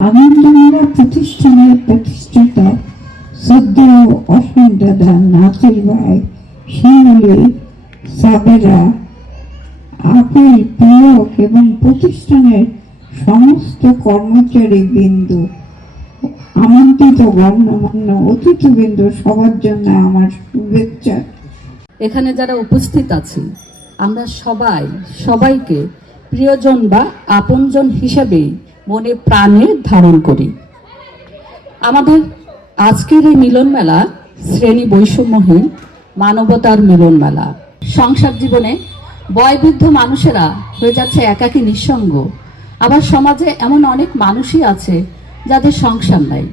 আনন্দমেলা প্রতিষ্ঠানের প্রতিষ্ঠাতা শ্রদ্ধেয় অসীম দাদা, নাসির ভাই, শিমুলি, সাবেরা, আপিল, প্রিয়ক এবং প্রতিষ্ঠানের সমস্ত কর্মচারী বিন্দু, আমন্ত্রিত গণ্যমান্য অতিথিবৃন্দ, সবার জন্য আমার শুভেচ্ছা। এখানে যারা উপস্থিত আছি আমরা সবাইকে প্রিয়জন বা আপনজন হিসেবে মনে প্রাণে ধারণ করি। আমাদের আজকের এই মিলন মেলা শ্রেণী বৈষম্যহীন মানবতার মিলন মেলা। সংসার জীবনে বয়োবৃদ্ধ মানুষেরা হয়ে যাচ্ছে একাকী নিঃসঙ্গ, আবার সমাজে এমন অনেক মানুষই আছে যাদের সংসার নাই।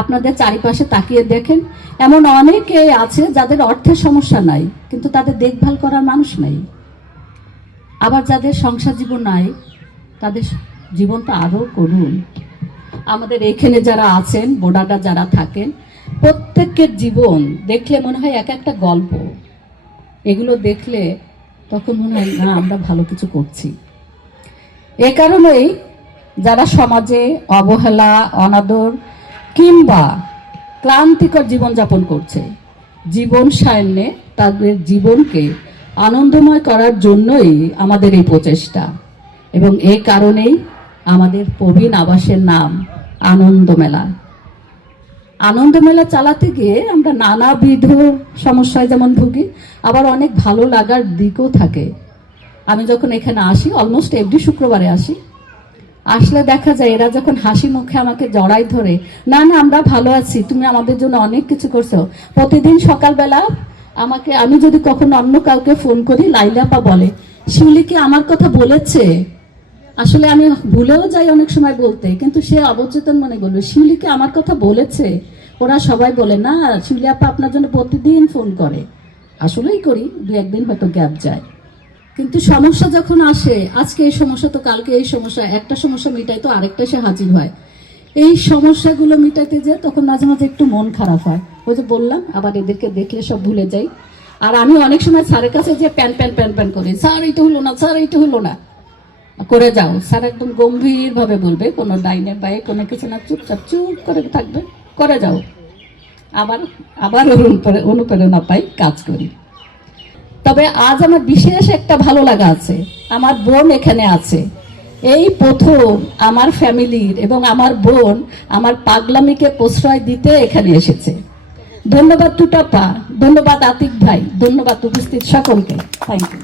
আপনাদের চারিপাশে তাকিয়ে দেখেন, এমন অনেকে আছে যাদের অর্থের সমস্যা নাই কিন্তু তাদের দেখভাল করার মানুষ নাই। আবার যাদের সংসার জীবন নাই তাদের জীবনটা আরো করুন। আমাদের এখানে যারা আছেন, বোর্ডাররা যারা থাকেন, প্রত্যেকের জীবন দেখলে মনে হয় এক একটা গল্প। এগুলো দেখলে তখন মনে হয় না আমরা ভালো কিছু করছি। এ কারণেই যারা সমাজে অবহেলা, অনাদর কিংবা ক্লান্তিকর জীবনযাপন করছে, জীবন সায়নে তাদের জীবনকে আনন্দময় করার জন্যই আমাদের এই প্রচেষ্টা। এবং এই কারণেই আমাদের প্রবীণ আবাসের নাম আনন্দমেলা। আনন্দমেলা চালাতে গিয়ে আমরা নানাবিধ সমস্যায় যেমন ভুগি, আবার অনেক ভালো লাগার দিকও থাকে। আমি যখন এখানে আসি, অলমোস্ট এভরি শুক্রবারে আসলে দেখা যায় এরা যখন হাসি মুখে আমাকে জড়াই ধরে, না আমরা ভালো আছি, তুমি আমাদের জন্য অনেক কিছু করছো। প্রতিদিন সকালবেলা আমি যদি কখনো অন্য কাউকে ফোন করি, লাইলাপা বলে, শিউলি কি আমার কথা বলেছে? আসলে আমি ভুলেও যাই অনেক সময় বলতে, কিন্তু সে অবচেতন মনে বলবে, শিউলি কি আমার কথা বলেছে? ওরা সবাই বলে, না শিউলি আপা আপনার জন্য প্রতিদিন ফোন করে। আসলেই করি, দু একদিন হয়তো গ্যাপ যায়। কিন্তু সমস্যা যখন আসে, আজকে এই সমস্যা তো কালকে এই সমস্যা, একটা সমস্যা মিটাই তো আরেকটা সে হাজির হয়। এই সমস্যাগুলো মিটাইতে যায় তখন মাঝে মাঝে একটু মন খারাপ হয়। ওই যে বললাম, আবার এদেরকে দেখলে সব ভুলে যাই। আর আমি অনেক সময় স্যারের কাছে যে প্যান করি, স্যার এইটা হলো না, স্যার এইটা হলো না, করে যাও। স্যার একদম গম্ভীর ভাবে বলবে, কোনো ডাইনের বাইরে কোনো কিছু না, চুপচাপ চুপ করে থাকবে, করে যাও। আবার অনুপ্রেরণা পাই, কাজ করি। তবে আজ আমার বিশেষ একটা ভালো লাগা আছে, আমার বোন এখানে আছে। এই প্রথম আমার ফ্যামিলির এবং আমার বোন আমার পাগলামিকে প্রশ্রয় দিতে এখানে এসেছে। ধন্যবাদ টুটাপা, ধন্যবাদ আতিক ভাই, ধন্যবাদ উপস্থিত সকলকে। Thank you.